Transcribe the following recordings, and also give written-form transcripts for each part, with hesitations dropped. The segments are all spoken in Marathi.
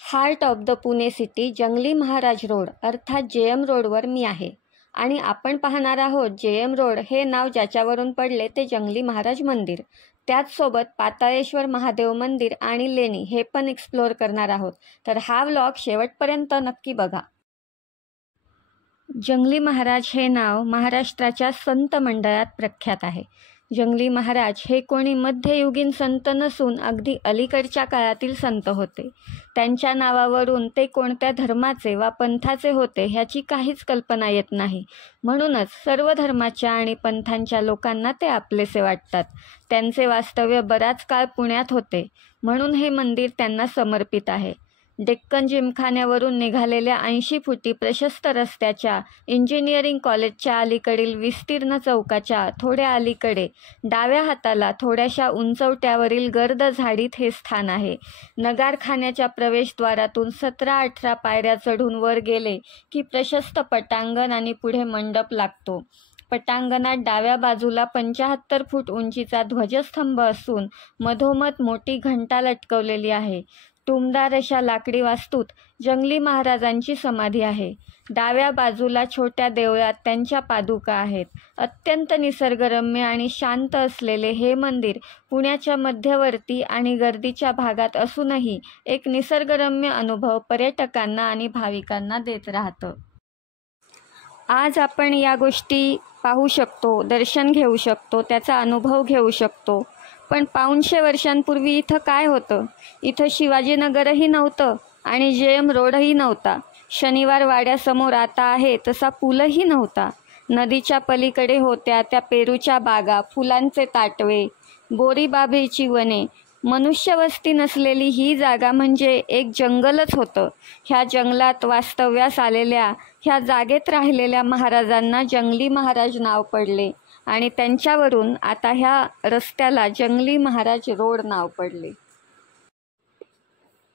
Heart of the Pune city जंगली महाराज रोड अर्थात JM रोडवर मी आहे आणि आपण पाहणार आहोत JM रोड हे नाव ज्याच्यावरून पडले ते जंगली महाराज मंदिर. त्याचसोबत पाताळेश्वर महादेव मंदिर आणि लेणी हे पण एक्सप्लोअर करणार आहोत. तर हा व्लॉग शेवटपर्यंत नक्की बघा. जंगली महाराज हे नाव महाराष्ट्राच्या संत मंडळात प्रख्यात आहे. जंगली महाराज हे कोणी मध्ययुगीन संत नसून अगदी अलीकडच्या काळातील संत होते. त्यांच्या नावावरून ते कोणत्या धर्माचे वा पंथाचे होते ह्याची काहीच कल्पना येत नाही. म्हणूनच सर्व धर्माच्या आणि पंथांच्या लोकांना ते आपलेसे वाटतात. त्यांचे वास्तव्य बराच काळ पुण्यात होते, म्हणून हे मंदिर त्यांना समर्पित आहे. डेक्कन जिमखान्यावरून निघालेल्या 80 फुटी प्रशस्त रस्त्याच्या इंजिनिअरिंग कॉलेजच्या अलीकडील विस्तीर्ण चौकाच्या थोड्या अलीकडे डाव्या हाताला थोड्याशा उंचवट्यावरील गर्द झाडीत हे स्थान आहे. नगारखान्याच्या प्रवेशद्वारातून 17-18 पायऱ्या चढून वर गेले की प्रशस्त पटांगण आणि पुढे मंडप लागतो. पटांगणात डाव्या बाजूला 75 फूट उंचीचा ध्वजस्तंभ असून मधोमध मोठी घंटा लटकवलेली आहे. टुमदार अशा लाकडी वास्तूत जंगली महाराजांची समाधी आहे. डाव्या बाजूला छोट्या देवळात त्यांच्या पादुका आहेत. अत्यंत निसर्गरम्य आणि शांत असलेले हे मंदिर पुण्याच्या मध्यवर्ती आणि गर्दीच्या भागात असूनही एक निसर्गरम्य अनुभव पर्यटकांना आणि भाविकांना देत राहतं. आज आपण या गोष्टी पाहू शकतो, दर्शन घेऊ शकतो, त्याचा अनुभव घेऊ शकतो. पण 500 वर्षांपूर्वी इथं काय होतं? इथं शिवाजीनगरही नव्हतं आणि JM रोडही नव्हता. शनिवार वाड्यासमोर आता आहे तसा पूलही नव्हता. नदीच्या पलीकडे होत्या त्या पेरूच्या बागा, फुलांचे ताटवे, बोरीबाभळीची वने. मनुष्यवस्ती नसलेली ही जागा म्हणजे एक जंगलच होतं. ह्या जंगलात वास्तव्यास आलेल्या, ह्या जागेत राहिलेल्या महाराजांना जंगली महाराज नाव पडले आणि त्यांच्यावरून आता ह्या रस्त्याला जंगली महाराज रोड नाव पडले.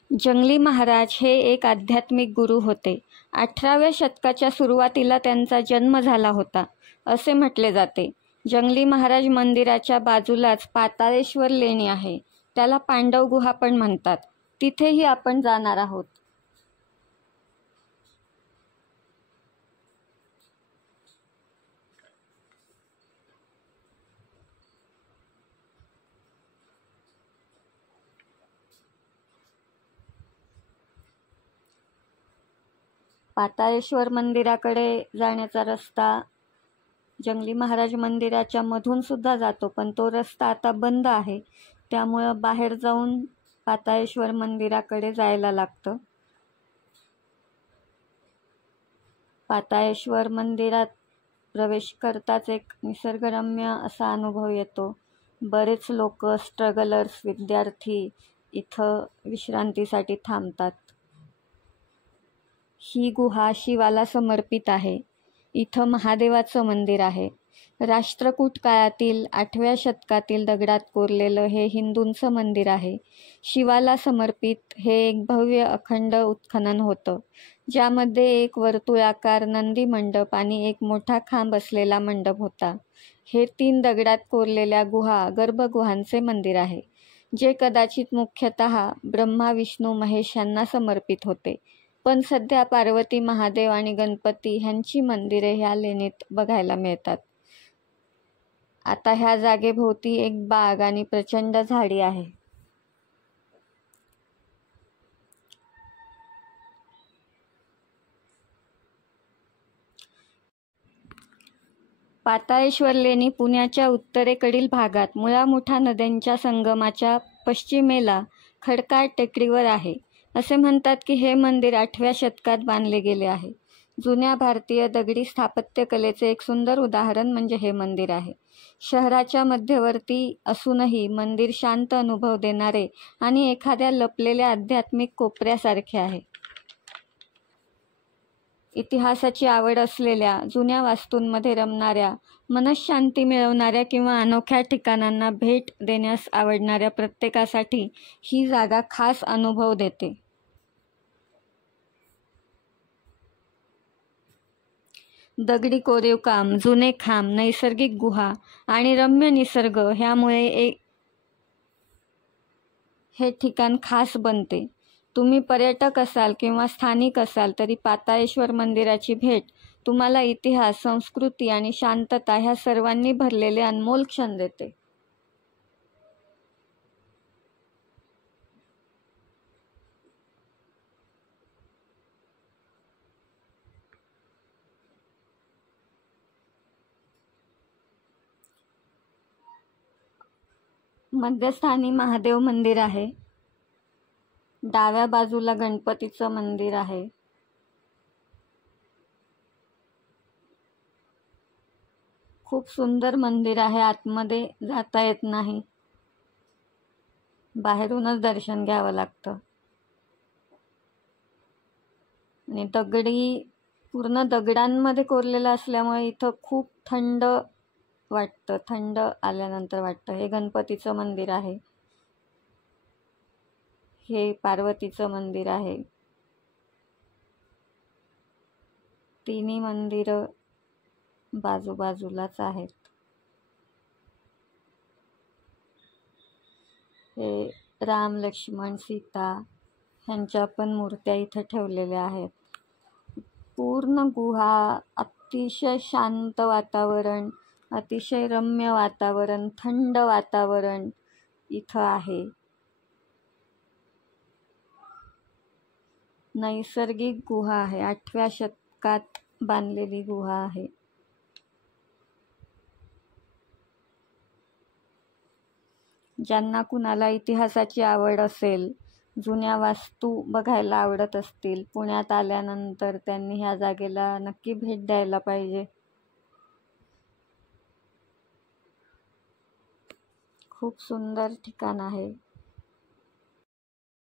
जंगली महाराज हे एक आध्यात्मिक गुरु होते. 18व्या शतकाच्या सुरुवातीला त्यांचा जन्म झाला होता असे म्हटले जाते. जंगली महाराज मंदिराच्या बाजूलाच पाताळेश्वर लेणी आहे. त्याला पांडव गुहा पण म्हणतात. तिथेही आपण जाणार आहोत. पाताळेश्वर मंदिराकडे जाण्याचा रस्ता जंगली महाराज मंदिराच्या मधून सुद्धा जातो, पण तो रस्ता आता बंद आहे. त्यामुळं बाहेर जाऊन पाताळेश्वर मंदिराकडे जायला लागतं. पाताळेश्वर मंदिरात प्रवेश करताच एक निसर्गरम्य असा अनुभव येतो. बरेच लोक, स्ट्रगलर्स, विद्यार्थी इथं विश्रांतीसाठी थांबतात. ही गुहा शिवाला समर्पित आहे. इथं महादेवाचं मंदिर आहे. राष्ट्रकूट काळातील 8व्या शतकातील दगडात कोरलेलं हे हिंदूंचं मंदिर आहे. शिवाला समर्पित हे एक भव्य अखंड उत्खनन होतं, ज्यामध्ये एक वर्तुळाकार नंदी मंडप आणि एक मोठा खांब असलेला मंडप होता. हे 3 दगडात कोरलेल्या गुहा गर्भगुहांचे मंदिर आहे, जे कदाचित मुख्यतः ब्रह्मा, विष्णू, महेश यांना समर्पित होते. पण सध्या पार्वती, महादेव आणि गणपती ह्यांची मंदिरे ह्या लेणीत बघायला मिळतात. आता ह्या जागेभोवती एक बाग आणि प्रचंड झाडी आहे. पाताळेश्वर लेणी पुण्याच्या उत्तरेकडील भागात मुळा-मुठा नद्यांच्या संगमाच्या पश्चिमेला खडकाळ टेकडीवर आहे. असे म्हणतात की हे मंदिर 8व्या शतकात बांधले गेले आहे. जुन्या भारतीय दगडी स्थापत्यकलेचे एक सुंदर उदाहरण म्हणजे हे मंदिर आहे. शहराच्या मध्यवर्ती असूनही मंदिर शांत अनुभव देणारे आणि एखाद्या लपलेल्या आध्यात्मिक कोपऱ्यासारखे आहे. इतिहासाची आवड असलेल्या, जुन्या वास्तूंमध्ये रमणाऱ्या, मनःशांती मिळवणाऱ्या किंवा अनोख्या ठिकाणांना भेट देण्यास आवडणाऱ्या प्रत्येकासाठी ही जागा खास अनुभव देते. दगडी कोरीवकाम, जुने खांब, नैसर्गिक गुहा आणि रम्य निसर्ग ह्यामुळे हे ठिकाण खास बनते. तुम्ही पर्यटक असाल किंवा स्थानिक असाल तरी पाताळेश्वर मंदिराची भेट तुम्हाला इतिहास, संस्कृती आणि शांतता ह्या सर्वांनी भरलेले अनमोल क्षण देते. मध्यस्थानी महादेव मंदिर आहे. डाव्या बाजूला गणपतीचं मंदिर आहे. खूप सुंदर मंदिर आहे. आतमध्ये जाता येत नाही, बाहेरूनच दर्शन घ्यावं लागतं. आणि पूर्ण दगडांमध्ये कोरलेलं असल्यामुळे इथं खूप थंड वाटतं. थंड आल्यानंतर वाटतं. हे गणपतीचं मंदिर आहे. हे पार्वतीचं मंदिर आहे. तिन्ही मंदिरं बाजूबाजूलाच आहेत. हे राम, लक्ष्मण, सीता ह्यांच्या पण मूर्त्या इथं ठेवलेल्या आहेत. पूर्ण गुहा, अतिशय शांत वातावरण, अतिशय रम्य वातावरण, थंड वातावरण इथं आहे. नैसर्गिक गुहा आहे. 8व्या शतकात बांधलेली गुहा आहे. ज्यांना कुणाला इतिहासाची आवड असेल, जुन्या वास्तू बघायला आवडत असतील, पुण्यात आल्यानंतर त्यांनी ह्या जागेला नक्की भेट द्यायला पाहिजे. खूप सुंदर ठिकाण आहे.